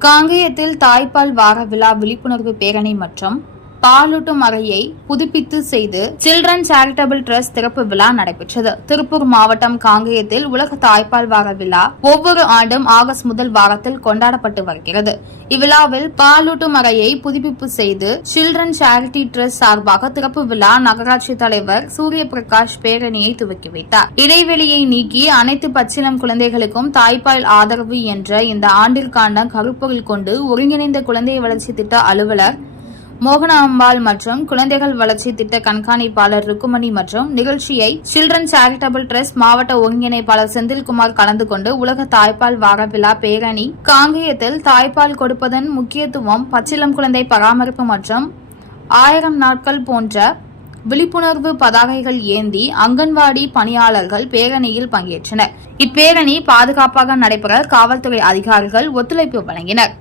காங்கேயத்தில் தாய்ப்பால் வார விழா விழிப்புணர்வு பேரணி மற்றும் பாலூட்டும் அறையை புதுப்பித்து செய்து சில்ட்ரன் சேரிட்டபிள் ட்ரஸ்ட் திறப்பு விழா நடைபெற்றது. திருப்பூர் மாவட்டம் காங்கேயத்தில் உலக தாய்ப்பால் வார விழா ஒவ்வொரு ஆண்டும் ஆகஸ்ட் முதல் வாரத்தில் கொண்டாடப்பட்டு வருகிறது. இவ்விழாவில் பாலூட்டும் அறையை புதுப்பிப்பு செய்து சில்ட்ரன் சேரிட்டி ட்ரஸ்ட் சார்பாக திறப்பு விழா நகராட்சி தலைவர் சூரிய பிரகாஷ் பேரணியை துவக்கி வைத்தார். இடைவெளியை நீக்கி அனைத்து பச்சிளம் குழந்தைகளுக்கும் தாய்ப்பால் ஆதரவு என்ற இந்த ஆண்டிற்கான கருப்பொருள் கொண்டு ஒருங்கிணைந்த குழந்தை வளர்ச்சி திட்ட அலுவலர் மோகனாம்பாள் மற்றும் குழந்தைகள் வளர்ச்சி திட்ட கண்காணிப்பாளர் ருக்குமணி மற்றும் நிகழ்ச்சியை சில்ட்ரன் சேரிட்டபிள் ட்ரஸ்ட் மாவட்ட ஒருங்கிணைப்பாளர் செந்தில்குமார் கலந்து கொண்டு உலக தாய்ப்பால் வார விழா பேரணி. காங்கேயத்தில் தாய்ப்பால் கொடுப்பதன் முக்கியத்துவம் பச்சிளம் குழந்தை பராமரிப்பு மற்றும் ஆயிரம் நாட்கள் போன்ற விழிப்புணர்வு பதாகைகள் ஏந்தி அங்கன்வாடி பணியாளர்கள் பேரணியில் பங்கேற்றனர். இப்பேரணி பாதுகாப்பாக நடைபெற காவல்துறை அதிகாரிகள் ஒத்துழைப்பு வழங்கினர்.